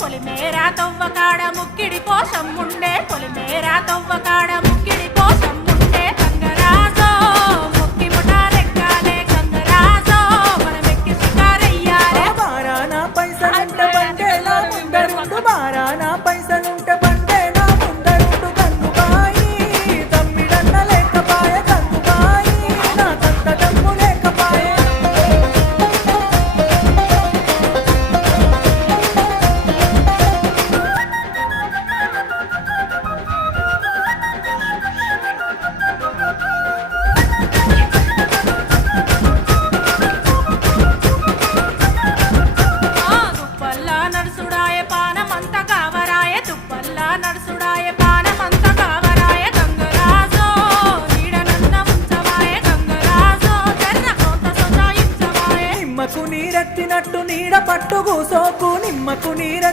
పొలిమేరా తవ్వకాడ ముక్కిడి కోసం ఉండే పొలిమేరా తవ్వకాడ ముక్కిడి కోసం ఉండే గంగరాజో ముక్కి ముఠాలెక్కాలే గంగరాజో మనమెక్కి షికారయ్యాలే బారానా పైసలుంటే బండేలా ముందరుండు బారానా పైసలుంటే బండేలా ముందరుండు గంగుబాయి తమ్మిడన్న లేకపాయ గంగుబాయి నాకంత దమ్ము లేకపాయే దుప్పల్లా నడుసుడాయ పానమంత కావరాయ దుప్పల్లా నడుసుడాయ పానమంత కావరాయ గంగరాజో నీడనన్న ఉంచవాయ గంగరాజో జర్ర కొంత సొంత ఇంచవాయ నిమ్మకు నీరెత్తినట్టు నీడ పట్టు కూసోకు నిమ్మకు నీరెత్తి